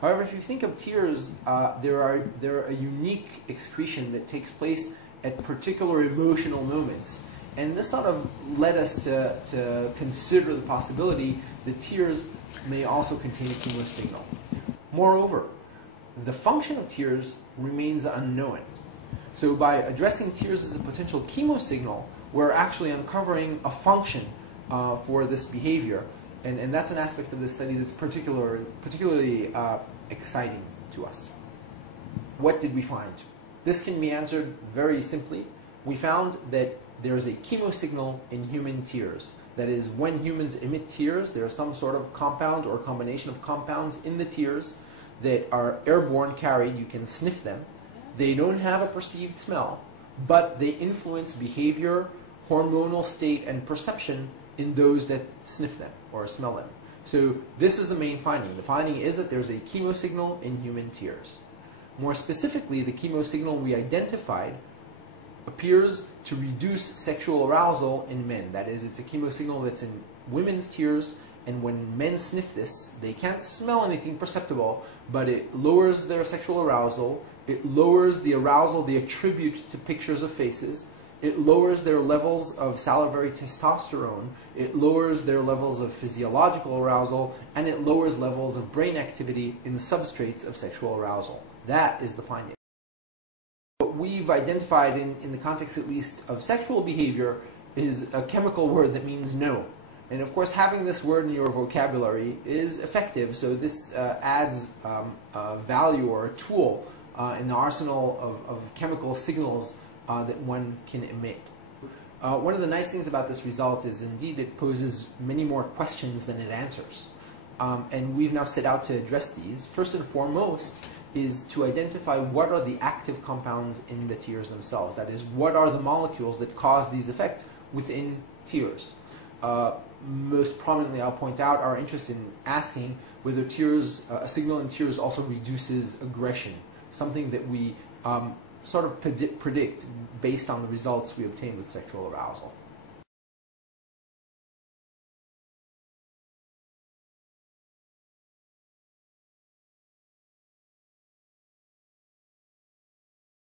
However, if you think of tears, they're a unique excretion that takes place at particular emotional moments. And this sort of led us to consider the possibility that tears may also contain a chemosignal. Moreover, the function of tears remains unknown. So by addressing tears as a potential chemosignal, we're actually uncovering a function for this behavior. And that's an aspect of this study that's particularly exciting to us. What did we find? This can be answered very simply. We found that there is a chemosignal in human tears. That is, when humans emit tears, there is some sort of compound or combination of compounds in the tears that are airborne carried. You can sniff them. They don't have a perceived smell, but they influence behavior, hormonal state, and perception in those that sniff them or smell them. So this is the main finding. The finding is that there's a chemosignal in human tears. More specifically, the chemosignal we identified appears to reduce sexual arousal in men. That is, it's a chemosignal that's in women's tears, and when men sniff this, they can't smell anything perceptible, but it lowers their sexual arousal, it lowers the arousal they attribute to pictures of faces, it lowers their levels of salivary testosterone, it lowers their levels of physiological arousal, and it lowers levels of brain activity in the substrates of sexual arousal. That is the finding. What we've identified in the context at least of sexual behavior is a chemical word that means no. And of course, having this word in your vocabulary is effective, so this adds a value or a tool in the arsenal of chemical signals that one can emit. One of the nice things about this result is indeed it poses many more questions than it answers. And we've now set out to address these. First and foremost is to identify what are the active compounds in the tears themselves. That is, what are the molecules that cause these effects within tears. Most prominently, I'll point out our interest in asking whether tears, a signal in tears also reduces aggression, something that we sort of predict based on the results we obtain with sexual arousal.